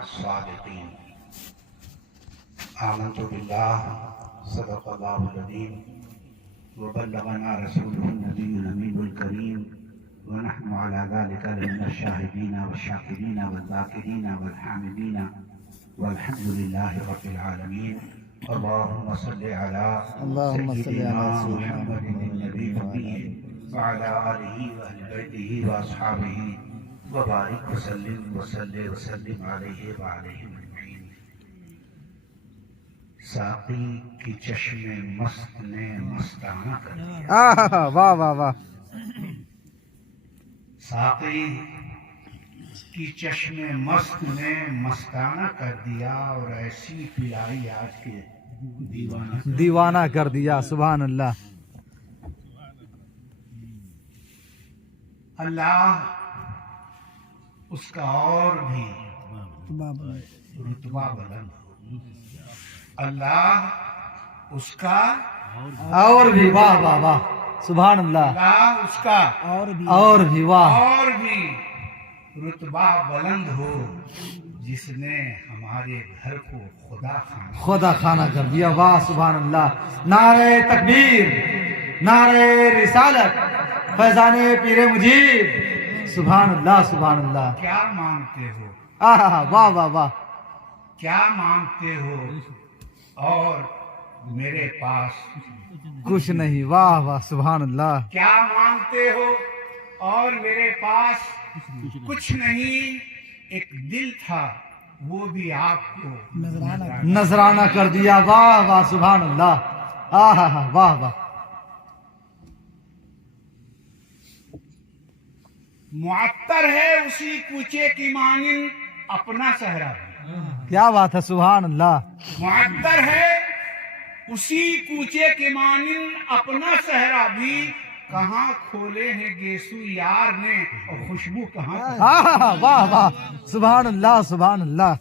الصادقين آمنت بالله صدق الله العظيم وبلغنا رسوله النبي الأمين الكريم ونحن على ذلك لمن الشاهدين والشاكرين والذاكرين والحامدين والحمد لله رب العالمين. اللهم صل على سيدنا محمد النبي الأمي وعلى آله وأهل بيته وأصحابه وبارك وسلم وسلم عليه وعليهم اجمعین. ساقی کی چشم مست نے مستانہ کر دیا. واہ واہ واہ. ساقی کی چشم مست نے مستانہ کر دیا اور ایسی پلائی آج کے دیوانہ کر دیا. سبحان اللہ. اللہ اس کا اور بھی رتبہ بلند ہو. اللہ اس کا اور بھی. واہ واہ واہ. سبحان اللہ. اللہ اس کا اور بھی. واہ. اور بھی رتبہ بلند ہو جس نے ہمارے گھر کو خدا خانہ کر دیا. واہ. سبحان اللہ. نعرہ تکبیر، نعرہ رسالت، فیضان پیر مجیب. سبحان اللہ. سبحان اللہ. کیا مانگتے ہو؟ واہ واہ واہ. کیا مانگتے ہو اور میرے پاس کچھ نہیں. واہ واہ. سبحان اللہ. کیا مانگتے ہو اور میرے پاس کچھ نہیں. ایک دل تھا وہ بھی آپ کو نذرانہ کر دیا. واہ واہ. سبحان اللہ. واہ واہ. معطر ہے اسی کوچے کی مانند اپنا صحرا بھی. کیا بات ہے. سبحان اللہ. معطر ہے اسی کوچے کی مانند اپنا صحرا بھی. کہاں کھولے ہیں گیسو یار نے اور خوشبو کہاں. واہ واہ. سبحان اللہ. سبحان اللہ.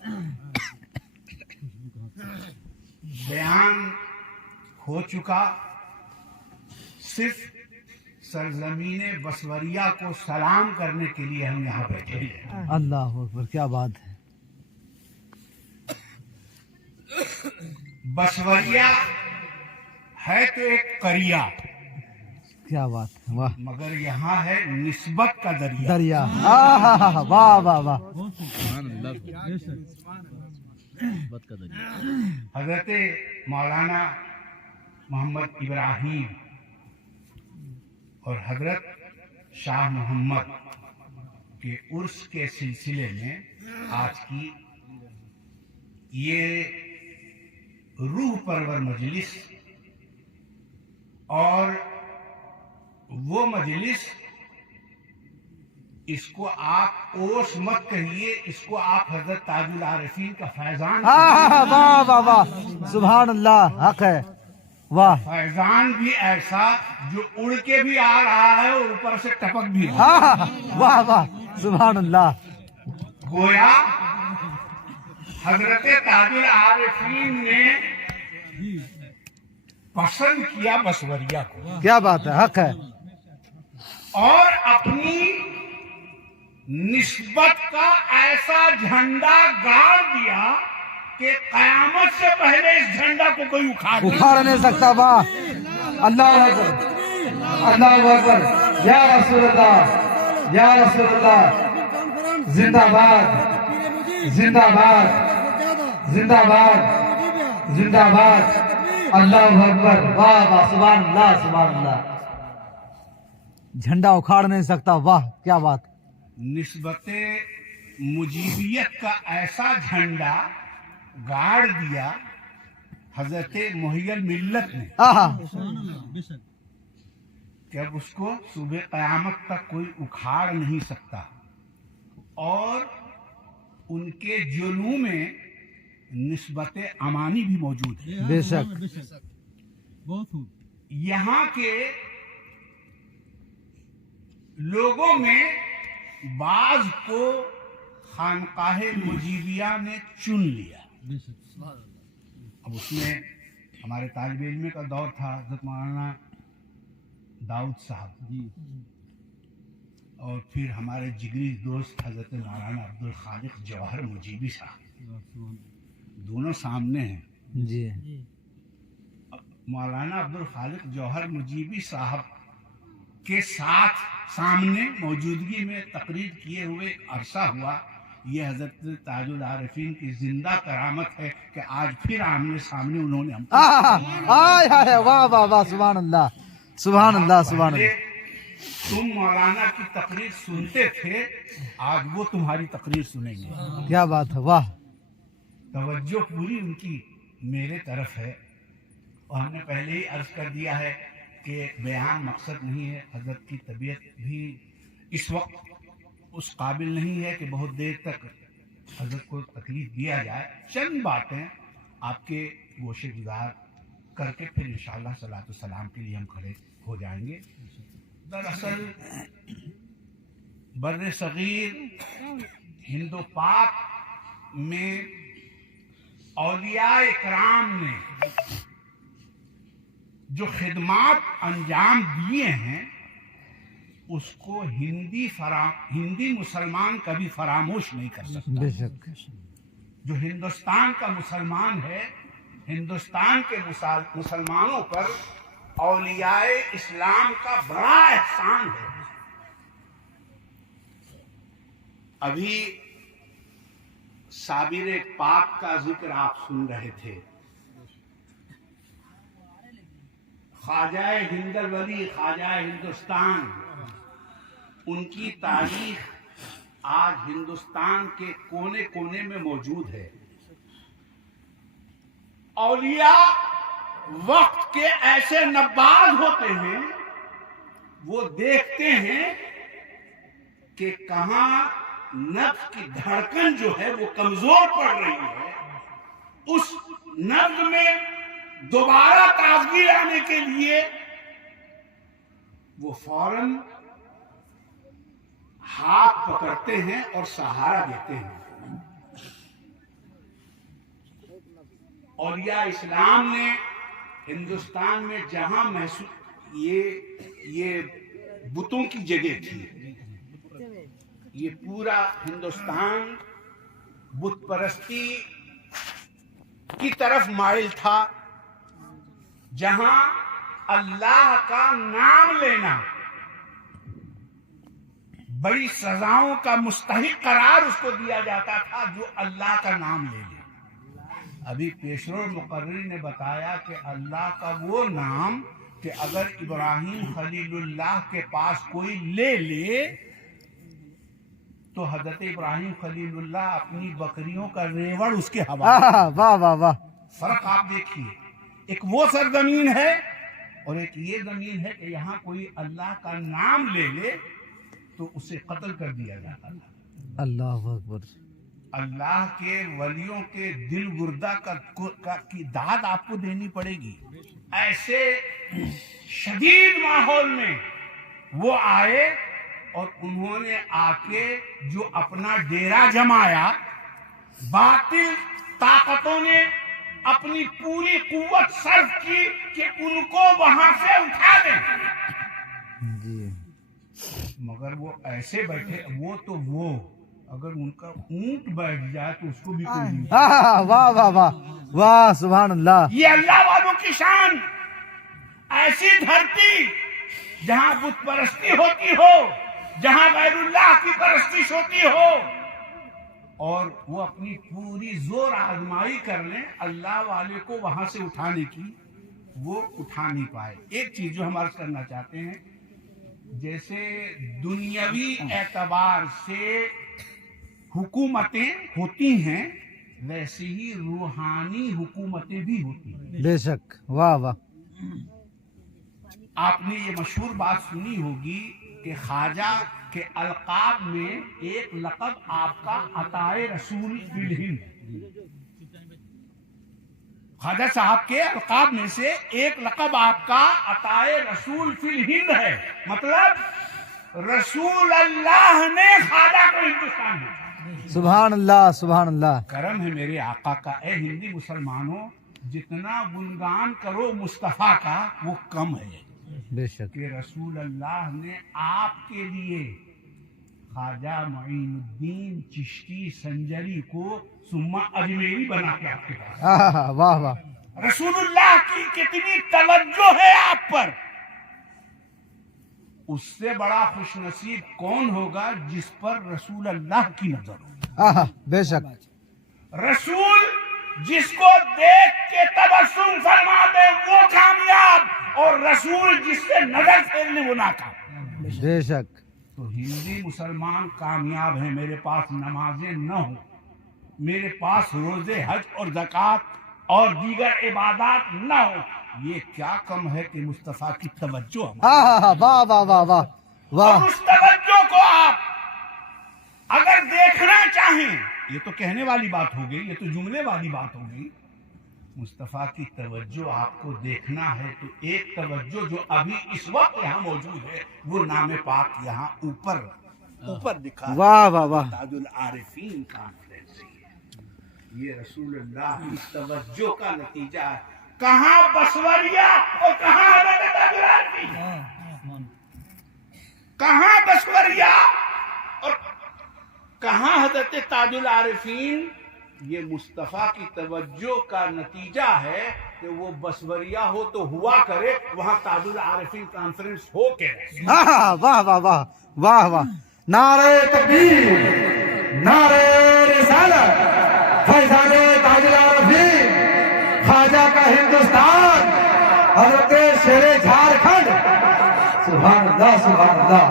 بیان ہو چکا. صرف سرزمین بسوریا کو سلام کرنے کے لیے ہم یہاں بیٹھے ہیں. اللہ اکبر. کیا بات ہے. بسوریا ہے تو ایک قریہ، کیا بات ہے. واہ. مگر یہاں ہے نسبت کا دریا. دریا. واہ واہ واہ. حضرت مولانا محمد ابراہیم اور حضرت شاہ محمد کے عرس کے سلسلے میں آج کی یہ روح پرور مجلس، اور وہ مجلس اس کو آپ اوس مت کہیے، اس کو آپ حضرت تاج العارفین کا فیضان واہ واہ واہ. سبحان اللہ. حق ہے. واہ. فیضان بھی ایسا جو اڑ کے بھی آ رہا ہے اور اوپر سے ٹپک بھی رہا ہے. واہ واہ. سبحان اللہ. گویا حضرت تاج العارفین نے پسند کیا بسوریا کو کیا بات ہے. حق ہے. اور اپنی نسبت کا ایسا جھنڈا گاڑ دیا کہ قیامت سے پہلے اس جھنڈا کو کوئی اکھاڑ نہیں سکتا. واہ. اللہ اکبر. اللہ اکبر. یا رسول اللہ. یا رسول اللہ. زندہ باد. زندہ باد. زندہ باد. زندہ باد. اللہ اکبر. واہ واہ. سبحان اللہ. سبحان اللہ. جھنڈا اکھاڑ نہیں سکتا. واہ. کیا بات. نسبت مجیبیت کا ایسا جھنڈا گاڑ دیا حضرت محی الملت نے کہ اب اس کو صبح قیامت تک کوئی اکھاڑ نہیں سکتا. اور ان کے جلووں میں نسبت امانی بھی موجود ہے. بے شک. یہاں کے لوگوں میں بعض کو خانقاہ مجیبیہ نے چن لیا. اب اس میں ہمارے طالب علم کا دور تھا، حضرت مولانا داؤد صاحب، اور پھر ہمارے جگری دوست حضرت مولانا عبدالخالق جوہر مجیبی صاحب، دونوں سامنے ہیں۔ جی مولانا عبدالخالق جوہر مجیبی صاحب کے ساتھ سامنے موجودگی میں تقریر کیے ہوئے عرصہ ہوا۔ یہ حضرت تاج العارفین کی زندہ کرامت ہے کہ آج پھر آمنے سامنے انہوں نے ہم کو آئے ہائے، واہ واہ واہ، سبحان اللہ سبحان اللہ سبحان پہلے اللہ۔ تم مولانا کی تقریر سنتے تھے، آج وہ تمہاری تقریر سنیں گے۔ کیا بات ہے، واہ، توجہ پوری ان کی میرے طرف ہے، اور ہم نے پہلے ہی عرض کر دیا ہے کہ بیان مقصد نہیں ہے۔ حضرت کی طبیعت بھی اس وقت اس قابل نہیں ہے کہ بہت دیر تک حضرت کو تکلیف دیا جائے۔ چند باتیں آپ کے گوشے گزار کر کے پھر انشاءاللہ صلاۃ السلام کے لیے ہم کھڑے ہو جائیں گے۔ دراصل بر صغیر ہند و پاک میں اولیاء اکرام نے جو خدمات انجام دیے ہیں اس کو ہندی مسلمان کبھی فراموش نہیں کر سکتا۔ بے شک، جو ہندوستان کا مسلمان ہے، ہندوستان کے مسلمانوں پر اولیاء اسلام کا بڑا احسان ہے۔ ابھی صابر پاک کا ذکر آپ سن رہے تھے، خواجہ ہند الولی، خواجہ ہندوستان، ان کی تاریخ آج ہندوستان کے کونے کونے میں موجود ہے۔ اولیاء وقت کے ایسے نباز ہوتے ہیں، وہ دیکھتے ہیں کہ کہاں نبض کی دھڑکن جو ہے وہ کمزور پڑ رہی ہے، اس نبض میں دوبارہ تازگی لانے کے لیے وہ فوراً ہاتھ پکڑتے ہیں اور سہارا دیتے ہیں۔ اولیاء اسلام نے ہندوستان میں جہاں محسوس یہ بتوں کی جگہ تھی، یہ پورا ہندوستان بت پرستی کی طرف مائل تھا، جہاں اللہ کا نام لینا بڑی سزاؤں کا مستحق قرار اس کو دیا جاتا تھا، جو اللہ کا نام لے لے۔ ابھی پیشرو مقرری نے بتایا کہ اللہ کا وہ نام کہ اگر ابراہیم خلیل اللہ کے پاس کوئی لے لے تو حضرت ابراہیم خلیل اللہ اپنی بکریوں کا ریوڑ اس کے حوالے۔ واہ واہ واہ، فرق آپ دیکھیے، ایک وہ سرزمین ہے اور ایک یہ زمین ہے کہ یہاں کوئی اللہ کا نام لے لے تو اسے قتل کر دیا جاتا تھا۔ اللہ اکبر، اللہ کے ولیوں کے دل گردہ کی داد آپ کو دینی پڑے گی۔ ایسے شدید ماحول میں وہ آئے اور انہوں نے آ کے جو اپنا ڈیرا جمایا، باطل طاقتوں نے اپنی پوری قوت صرف کی کہ ان کو وہاں سے اٹھا دیں، جی مگر وہ ایسے بیٹھے، وہ اگر ان کا اونٹ بیٹھ جائے تو اس کو بھی کوئی نہیں۔ واہ واہ واہ واہ، سبحان اللہ، یہ اللہ والوں کی شان۔ ایسی دھرتی جہاں بت پرستی ہوتی ہو، جہاں غیر اللہ کی پرستش ہوتی ہو، اور وہ اپنی پوری زور آزمائی کر لیں اللہ والے کو وہاں سے اٹھانے کی، وہ اٹھا نہیں پائے۔ ایک چیز جو ہم عرض کرنا چاہتے ہیں، جیسے دنیاوی اعتبار سے حکومتیں ہوتی ہیں، ویسے ہی روحانی حکومتیں بھی ہوتی ہیں۔ بے شک، واہ واہ، آپ نے یہ مشہور بات سنی ہوگی کہ خواجہ کے القاب میں ایک لقب آپ کا عطائے رسول فی الہند، خواجہ صاحب کے القاب میں سے ایک لقب آپ کا عطائے رسول فی الہند ہے، مطلب رسول اللہ نے خواجہ کو ہندوستان میں۔ سبحان اللہ سبحان اللہ، کرم ہے میرے آقا کا۔ اے ہندی مسلمانوں، جتنا گنگان کرو مصطفیٰ کا وہ کم ہے، بے شک، کہ رسول اللہ نے آپ کے لیے خواجہ معین الدین چشتی سنجری کو ثم اجمیری بنا کے آپ کے پاس. واہ واہ. رسول اللہ کی کتنی توجہ ہے آپ پر. اس سے بڑا خوش نصیب کون ہوگا جس پر رسول اللہ کی نظر ہو. بے شک. رسول جس کو دیکھ کے تبسم فرما دے وہ کامیاب، اور رسول جس سے نظر پھیر لے وہ ناکام. بے شک. تو ہندی مسلمان کامیاب ہیں. میرے پاس نمازیں نہ ہوں، میرے پاس روزے حج اور زکوٰۃ اور دیگر عبادات نہ ہو، یہ کیا کم ہے کہ مصطفیٰ کی توجہ ہم. واہ واہ واہ واہ اور واہ. اس توجہ کو آپ اگر دیکھنا چاہیں، یہ تو کہنے والی بات ہو گئی، یہ تو جملے والی بات ہو گئی. مصطفیٰ کی توجہ آپ کو دیکھنا ہے تو ایک توجہ جو ابھی اس وقت یہاں موجود ہے وہ نام پاک یہاں اوپر دکھا ہے. واہ واہ واہ. تاج العارفین کانفرنس ہے. یہ رسول اللہ کی توجہ کا نتیجہ ہے. کہاں بسوریا اور کہاں حضرت تاج العارفین. کہاں بسوریا اور کہاں حضرت تاج العارفین. یہ مصطفیٰ کی توجہ کا نتیجہ ہے کہ وہ بسوریا ہو تو ہوا کرے، وہاں تاج العارفین کانفرنس ہو کے رہے. واہ واہ واہ واہ واہ. نعرہ تکبیر، نعرہ رسالت، فیضان تاج العارفین، خواجہ کا ہندوستان، حضرت شیر جھارکھنڈ. سبحان اللہ سبحان اللہ.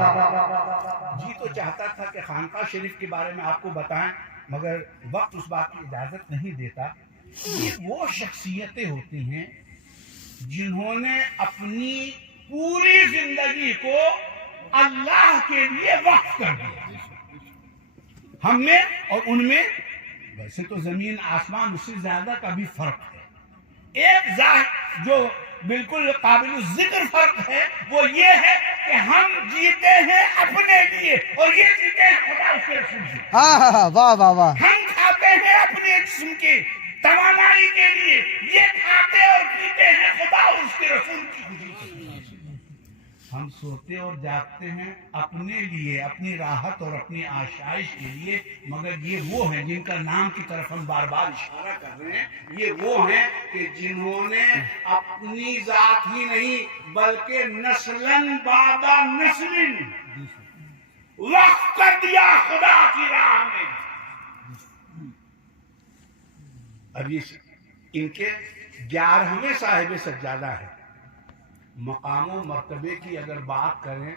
جی تو چاہتا تھا کہ خانقاہ شریف کے بارے میں آپ کو بتائیں، مگر وقت اس بات کی اجازت نہیں دیتا. یہ وہ شخصیتیں ہوتی ہیں جنہوں نے اپنی پوری زندگی کو اللہ کے لیے وقف کر دیا. ہم میں اور ان میں ویسے تو زمین آسمان اس سے زیادہ کا بھی فرق ہے. ایک جو بالکل قابل ذکر فرق ہے وہ یہ ہے کہ ہم جیتے ہیں اپنے لیے اور یہ جیتے ہیں خدا اس کے رسول سے. واہ واہ واہ. ہم کھاتے ہیں اپنے جسم کی توانائی کے لیے، یہ کھاتے اور پیتے ہیں خدا اور اس کے رسول کی خوشی سے. ہم سوتے اور جاگتے ہیں اپنے لیے، اپنی راحت اور اپنی آشائش کے لیے، مگر یہ وہ ہیں جن کا نام کی طرف ہم بار بار اشارہ کر رہے ہیں. یہ وہ ہیں کہ جنہوں نے اپنی ذات ہی نہیں بلکہ نسلن بعد نسلن وقف کر دیا خدا کی راہ میں. اب یہ ان کے 11ویں صاحب سجادہ ہے. مقام و مرتبے کی اگر بات کریں،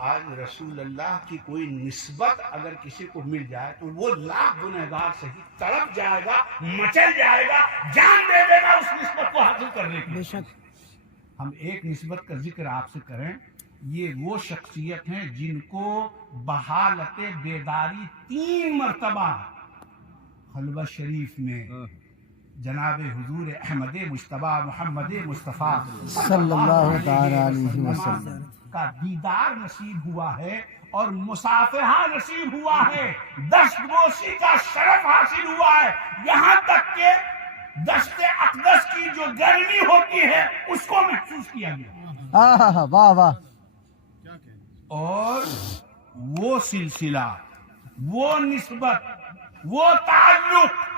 آج رسول اللہ کی کوئی نسبت اگر کسی کو مل جائے تو وہ لاکھ گنہگار صحیح تڑپ جائے گا، مچل جائے گا، جان دے دے گا اس نسبت کو حاصل کرنے کی. ہم ایک نسبت کا ذکر آپ سے کریں. یہ وہ شخصیت ہیں جن کو بحالت بیداری 3 مرتبہ خلوت شریف میں جناب حضور احمد مجتبی محمد مصطفیٰ صلی اللہ تعالی علیہ وسلم کا دیدار نصیب ہوا ہے اور مصافحہ نصیب ہوا ہے، دستبوسی کا شرف حاصل ہوا ہے. یہاں تک کہ دست اقدس کی جو گرمی ہوتی ہے اس کو محسوس کیا گیا. واہ واہ. اور وہ سلسلہ، وہ نسبت، وہ تعلق،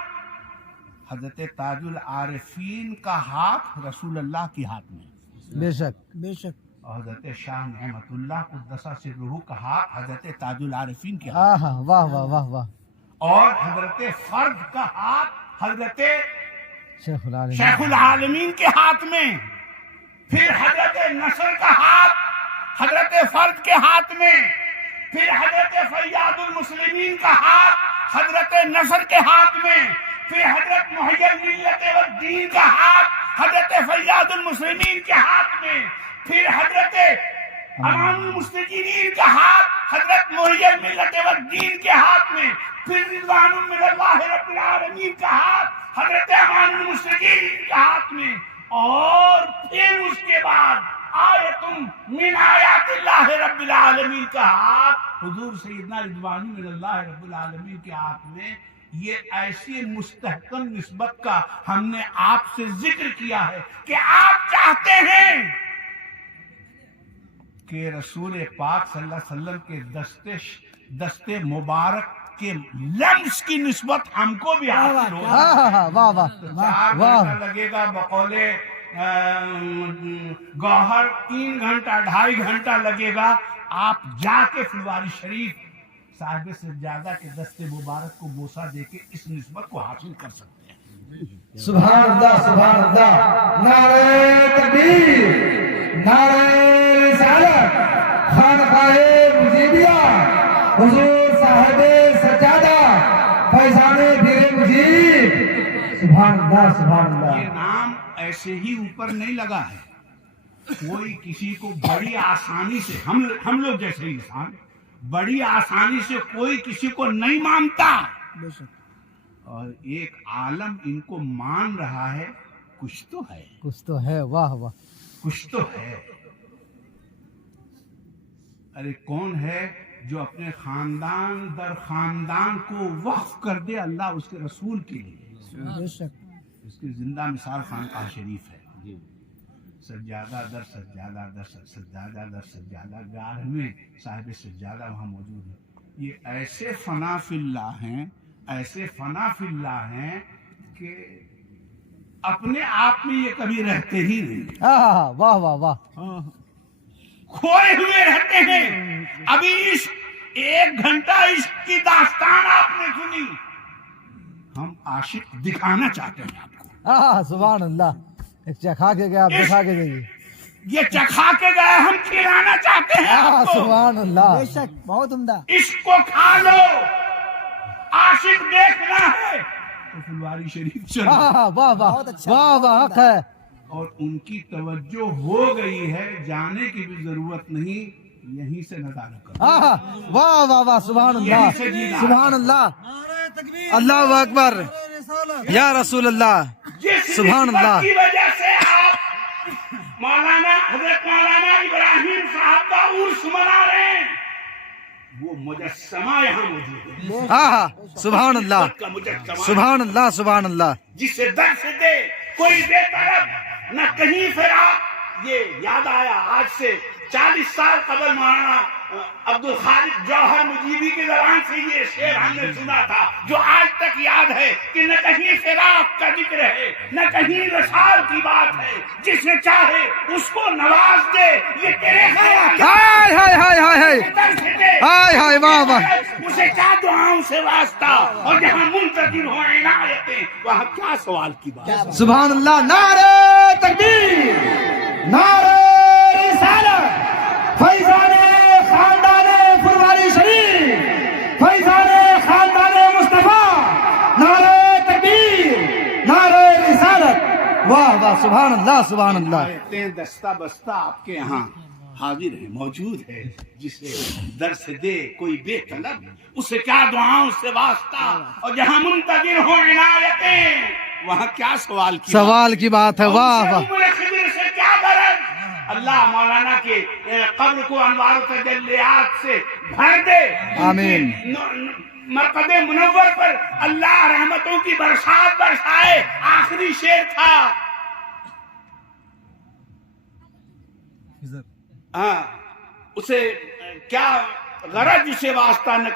حضرت تاج العارفین کا ہاتھ رسول اللہ کے ہاتھ میں. بے شک بے شک. اور حضرت شاہ نعمت اللہ قدس سرہ کا ہاتھ حضرت تاج العارفین کے ہاتھ. واہ واہ واہ واہ. اور حضرت فرد کا ہاتھ حضرت شیخ شیخ العالمین کے ہاتھ میں. پھر حضرت نصر کا ہاتھ حضرت فرد کے ہاتھ میں. پھر حضرت فیاض المسلمین کا ہاتھ حضرت نصر کے ہاتھ میں. پھر حضرت محی الملت والدین کا ہاتھ حضرت فیاض المسلمین کے ہاتھ میں. پھر حضرت امان المستجیرین کا ہاتھ حضرت محی الملت والدین کے ہاتھ میں. پھر رضوان من اللہ رب العالمین کا ہاتھ حضرت امان المستجیرین کے ہاتھ میں. اور پھر اس کے بعد آیتم من آیات اللہ رب العالمین کا ہاتھ حضور سیدنا رضوان من اللہ رب العالمین کے ہاتھ میں. یہ ایسی مستحکم نسبت کا ہم نے آپ سے ذکر کیا ہے کہ آپ چاہتے ہیں کہ رسول پاک صلی اللہ علیہ وسلم کے دستے مبارک کے لمس کی نسبت ہم کو بھی حاصل ہو. واہ واہ 4 واہ گھنٹہ لگے گا بقول گوہر، 3 گھنٹہ 2.5 گھنٹہ لگے گا. آپ جا کے فلواری شریف صاحب سجادہ کے دستے مبارک کو بوسہ دے کے اس نسبت کو حاصل کر سکتے ہیں. سبحان اللہ سبحان اللہ. نعرہ تکبیر، نعرہ رسالت، خانقاہ مجیبیہ، حضور صاحب سجادہ فیضان پیر مجیب. سبحان اللہ سبحان یہ اللہ. نام ایسے ہی اوپر نہیں لگا ہے. کوئی کسی کو بڑی آسانی سے، ہم لوگ جیسے انسان بڑی آسانی سے کوئی کسی کو نہیں مانتا، اور ایک عالم ان کو مان رہا ہے. کچھ تو ہے، کچھ تو ہے. واہ واہ. کچھ تو ہے. ارے کون ہے جو اپنے خاندان در خاندان کو وقف کر دے اللہ اس کے رسول کے لیے؟ بے شک. اس کی زندہ مثال خانقاہ شریف ہے. سجادہ در سجادہ در سجادہ در سجادہ، 11ویں صاحب سجادہ وہاں موجود ہے. یہ ایسے فنا فی اللہ ہیں، ایسے فنا فی اللہ ہیں کہ اپنے آپ میں یہ کبھی رہتے ہی نہیں، واہ واہ واہ. کھوئے ہوئے رہتے ہیں. ابھی عشق 1 گھنٹہ عشق کی داستان آپ نے سنی. ہم عاشق دکھانا چاہتے ہیں آپ کو. سبحان اللہ. ایک چکھا کے گیا، آپ دکھا کے جائیے. یہ چکھا کے گئے، ہم کھلانا چاہتے ہیں آپ کو. سبحان اللہ. بے شک بہت عمدہ. عشق کو کھا لو. عاشق دیکھنا ہے تو فلواری شریف چلو. واہ واہ واہ واہ. حق ہے. اور ان کی توجہ ہو گئی ہے، جانے کی بھی ضرورت نہیں، یہیں سے نظارہ کرو. واہ واہ واہ. سبحان اللہ سبحان اللہ. اللہ اکبر یا رسول اللہ. جس سبحان نسبت اللہ. کی وجہ سے آپ مولانا حضرت مولانا ابراہیم صاحب کا عرس منا رہے ہیں، وہ مجسمہ یہاں موجود ہے. سبحان اللہ کا مجسمہ سبحان اللہ سبحان اللہ. جسے درس دے کوئی بے طرف نہ کہیں فراق. یہ یاد آیا آج سے 40 سال قبل مولانا عبد الخالق جوہر مجیبی کے زبان سے یہ شعر ہم نے سنا تھا، جو آج تک یاد ہے کہ نہ کہیں فراق کا ذکر ہے، نہ کہیں وصال کی بات ہے. جسے چاہے اس کو نواز دے، یہ تیرے خیال ہائے ہائے ہائے ہائے ہائے ہائے ہائے. واہ واہ. اسے کیا دعاؤں سے واسطہ، اور جہاں منتظر ہو عنایتیں وہاں کیا سوال کی بات. سبحان اللہ. نعرہ تکبیر، نعرہ رسالت، فیضان خاندان فلواری شریف، فیضان خاندان مصطفیٰ. نعرہ تکبیر، نعرہ رسالت. واہ واہ. سبحان اللہ سبحان اللہ. آیتیں دستہ بستہ آپ کے یہاں حاضر ہے، موجود ہے. جسے درس دے کوئی بے طلب، اسے کیا دعاؤں سے واسطہ، اور جہاں منتظر ہو عنایتیں وہاں کیا سوال کی سوال کی بات ہے. واہ واہ. عمر خضر سے کیا غرض. اللہ مولانا کے قبر کو انوار و تجلیات سے بھر دے. آمین. مرکز منور پر اللہ رحمتوں کی برسات برسائے. آخری شعر تھا. اسے کیا غرض سے واسطہ، نہ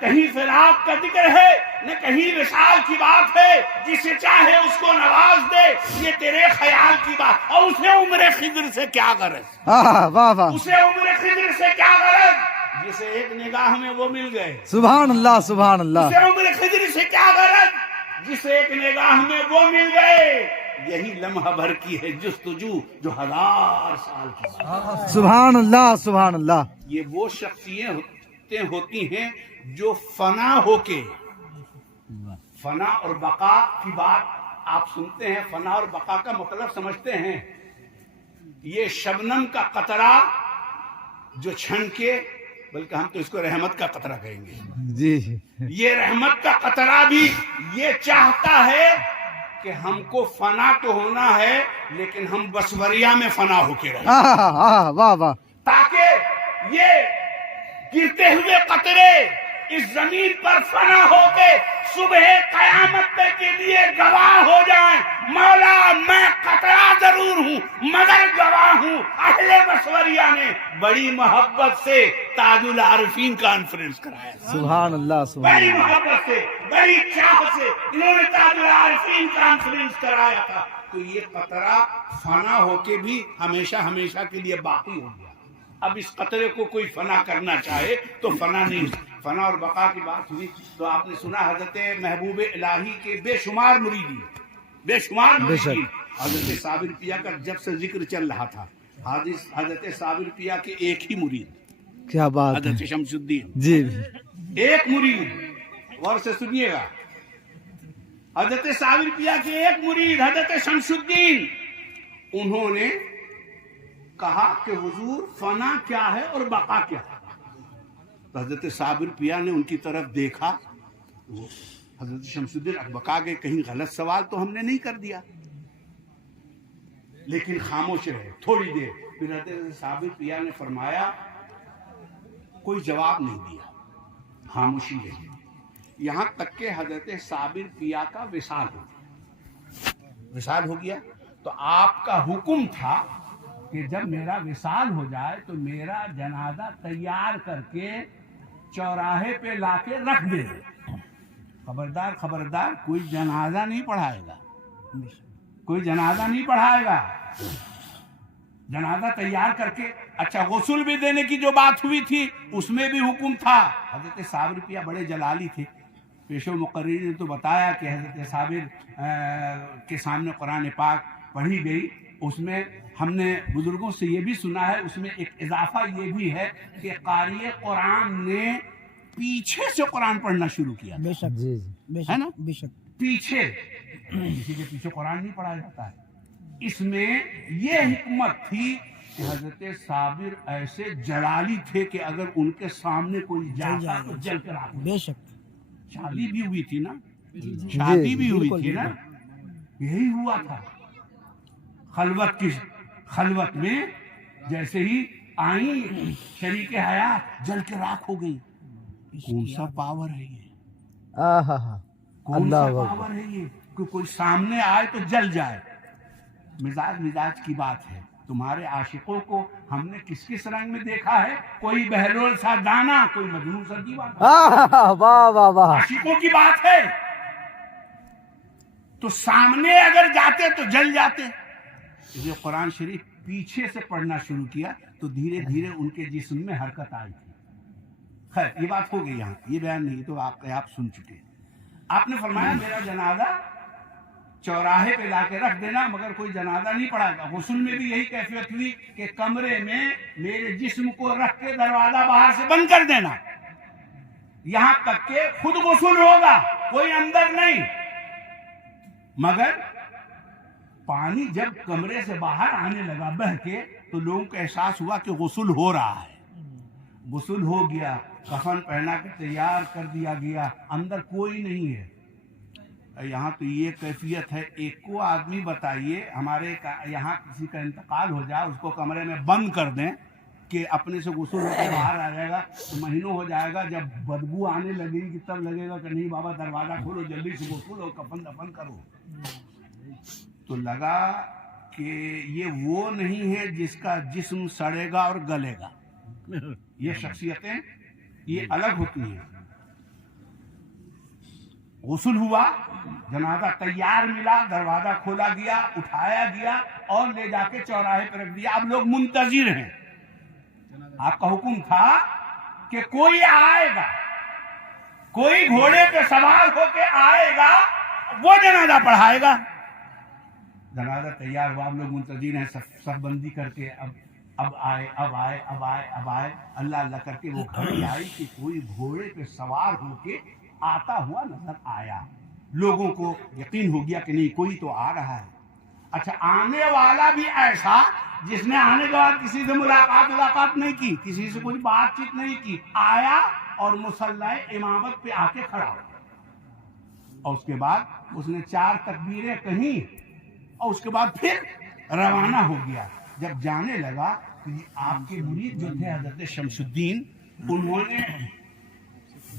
کہیں فراق کا ذکر ہے، نہ کہیں وصال کی بات ہے. جسے چاہے اس کو نواز دے، یہ تیرے خیال کی بات. اور اسے عمر خضر سے کیا غرض. واہ واہ. اسے عمر خضر سے کیا غرض جسے ایک نگاہ میں وہ مل گئے. سبحان اللہ سبحان اللہ. اسے عمر خضر سے کیا غرض جسے ایک نگاہ میں وہ مل گئے. یہی لمحہ بھر کی ہے جستجو جو 1000 سال کی بات. سبحان اللہ سبحان اللہ. یہ وہ شخصیتیں ہوتی ہیں جو فنا ہو کے، فنا اور بقا کی بات آپ سنتے ہیں. فنا اور بقا کا مطلب سمجھتے ہیں. یہ شبنم کا قطرہ جو چھن کے، بلکہ ہم تو اس کو رحمت کا قطرہ کہیں گے. جی. یہ رحمت کا قطرہ بھی یہ چاہتا ہے کہ ہم کو فنا تو ہونا ہے، لیکن ہم بسوریا میں فنا ہو کے رہیں، واہ واہ. تاکہ یہ گرتے ہوئے قطرے اس زمین پر فنا ہو کے صبح قیامت کے لیے گواہ ہو جائیں، مولا میں قطرہ ضرور ہوں مگر گواہ ہوں۔ اہل مشوریہ نے بڑی محبت سے تاج العارفین کانفرنس کرایا، سبحان اللہ سبحان بڑی اللہ۔ محبت سے بڑی چاہ سے انہوں نے تاج العارفین کانفرنس کرایا تھا۔ تو یہ قطرہ فنا ہو کے بھی ہمیشہ ہمیشہ کے لیے باقی ہو گیا۔ اب اس قطرے کو کوئی فنا کرنا چاہے تو فنا نہیں، فنا اور بقا کی بات ہوئی تو آپ نے سنا حضرت محبوب الہی کے بے شمار مریدین، بے شمار مریدین۔ حضرت صابر پیا کا جب سے ذکر چل رہا تھا، حضرت صابر پیا کے ایک ہی مرید، کیا بات ہے حضرت شمس الدین، جی، ایک مرید، غور سے سنیے گا، حضرت صابر پیا کے ایک مرید حضرت شمس الدین، انہوں نے کہا کہ حضور فنا کیا ہے اور بقا کیا ہے؟ تو حضرت صابر پیا نے ان کی طرف دیکھا، وہ حضرت شمس الدین بقا کے کہیں غلط سوال تو ہم نے نہیں کر دیا، لیکن خاموش رہے تھوڑی دیر۔ پھر حضرت صابر پیا نے فرمایا، کوئی جواب نہیں دیا، خاموشی رہی، یہاں تک کہ حضرت صابر پیا کا وصال ہو گیا۔ وصال ہو گیا تو آپ کا حکم تھا کہ جب میرا وصال ہو جائے تو میرا جنازہ تیار کر کے چوراہے پہ لا کے رکھ دے، خبردار خبردار کوئی جنازہ نہیں پڑھائے گا، کوئی جنازہ نہیں پڑھائے گا، جنازہ تیار کر کے۔ اچھا غسل بھی دینے کی جو بات ہوئی تھی اس میں بھی حکم تھا۔ حضرت صابر پیا بڑے جلالی تھے، پیش و مقرر نے تو بتایا کہ حضرت صابر کے سامنے قرآن پاک پڑھی گئی، اس میں ہم نے بزرگوں سے یہ بھی سنا ہے، اس میں ایک اضافہ یہ بھی ہے کہ قاری قرآن نے پیچھے سے قرآن پڑھنا شروع کیا، بے شک جی ہے نا، بے شک پیچھے، کسی کے پیچھے قرآن نہیں پڑھا جاتا ہے۔ اس میں یہ حکمت تھی کہ حضرت صابر ایسے جلالی تھے کہ اگر ان کے سامنے کوئی جاتا تو جل کر آ بے شک شادی بھی ہوئی تھی نا، شادی بھی ہوئی تھی نا، یہی ہوا تھا۔ خلوت میں جیسے ہی آئیں شریک حیات جل کے راکھ ہو گئی۔ کون سا پاور ہے یہ، کون سا پاور ہے یہ کہ کوئی سامنے آئے تو جل جائے۔ مزاج کی بات ہے۔ تمہارے عاشقوں کو ہم نے کس کس رنگ میں دیکھا ہے، کوئی بہلول سا دانا، کوئی مجنون سا دیوانہ، واہ واہ واہ، عاشقوں کی بات ہے۔ تو سامنے اگر جاتے تو جل جاتے۔ یہ قرآن شریف پیچھے سے پڑھنا شروع کیا تو دھیرے دھیرے ان کے جسم میں حرکت آئی تھی۔ خیر یہ بات ہو گئی، یہاں یہ بیان نہیں تو آپ سن چکے۔ آپ نے فرمایا میرا جنازہ چوراہے پہ لا کے رکھ دینا، مگر کوئی جنازہ نہیں پڑھائے گا۔ غسل میں بھی یہی کیفیت ہوئی کہ کمرے میں میرے جسم کو رکھ کے دروازہ باہر سے بند کر دینا، یہاں تک کہ خود غسل ہوگا، کوئی اندر نہیں۔ مگر پانی جب کمرے سے باہر آنے لگا بہہ کے تو لوگوں کو احساس ہوا کہ غسل ہو رہا ہے۔ غسل ہو گیا، کفن پہنا کے تیار کر دیا گیا، اندر کوئی نہیں ہے۔ یہاں تو یہ کیفیت ہے، ایک کو آدمی بتائیے ہمارے یہاں کسی کا انتقال ہو جائے، اس کو کمرے میں بند کر دیں کہ اپنے سے غسل ہو کے باہر آ جائے گا تو مہینوں ہو جائے گا، جب بدبو آنے لگے گی تب لگے گا کہ نہیں بابا دروازہ کھولو، جلدی سے غسل ہو، کفن دفن کرو۔ تو لگا کہ یہ وہ نہیں ہے جس کا جسم سڑے گا اور گلے گا، یہ شخصیتیں یہ الگ ہوتی ہیں۔ غسل ہوا، جنازہ تیار ملا، دروازہ کھولا گیا، اٹھایا گیا اور لے جا کے چوراہے پہ رکھ دیا۔ اب لوگ منتظر ہیں، آپ کا حکم تھا کہ کوئی آئے گا، کوئی گھوڑے پہ سوار ہو کے آئے گا، وہ جنازہ پڑھائے گا۔ جنازہ تیار ہوا، اب لوگ منتظر ہیں، سب بندی کر کے اب آئے، اب آئے، اب آئے، اب آئے، اللہ اللہ کر کے وہ گھڑی آئی کہ کوئی گھوڑے پہ سوار ہو کے آتا ہوا نظر آیا۔ لوگوں کو یقین ہو گیا کہ نہیں کوئی تو آ رہا ہے۔ اچھا آنے والا بھی ایسا جس نے آنے کے بعد کسی سے ملاقات نہیں کی، کسی سے کوئی بات چیت نہیں کی، آیا اور مصلی امامت پہ آ کے کھڑا ہو گیا، اور اس کے بعد اس نے 4 تکبیریں کہیں اور اس کے بعد پھر روانہ ہو گیا۔ جب جانے لگا تو آپ کے مرید جو تھے حضرت شمس الدین، انہوں نے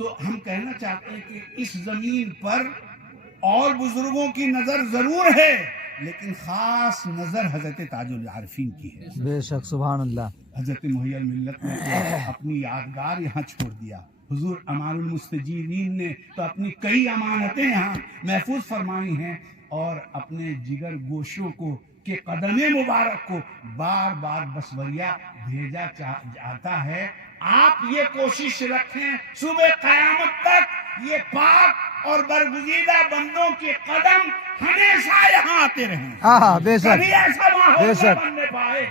تو ہم کہنا چاہتے ہیں کہ اس زمین پر اور بزرگوں کی نظر ضرور ہے، لیکن خاص نظر حضرت تاج العارفین کی ہے۔ بے شک، سبحان اللہ۔ حضرت محی الملت نے تو اپنی یادگار یہاں چھوڑ دیا، حضور امان المستجیبین نے تو اپنی کئی امانتیں یہاں محفوظ فرمائی ہیں، اور اپنے جگر گوشوں کو کے قدم مبارک کو بار بار بسوریا بھیجا جاتا ہے۔ آپ یہ کوشش رکھیں صبح قیامت تک یہ پاک اور برگزیدہ بندوں کے قدم ہمیشہ یہاں آتے رہیں، ہاں بے شک، کبھی ایسا بے ماحول نہ شک۔ بننے پائے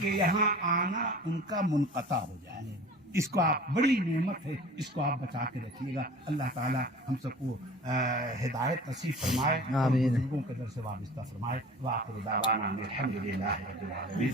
کہ یہاں آنا ان کا منقطع ہو جائے۔ اس کو آپ بڑی نعمت ہے، اس کو آپ بچا کے رکھیے گا۔ اللہ تعالی ہم سب کو ہدایت نصیب فرمائے اور آمین۔ بزرگوں کے در سے وابستہ فرمائے۔ وآخر دعوانا الحمدللہ رب العالمین۔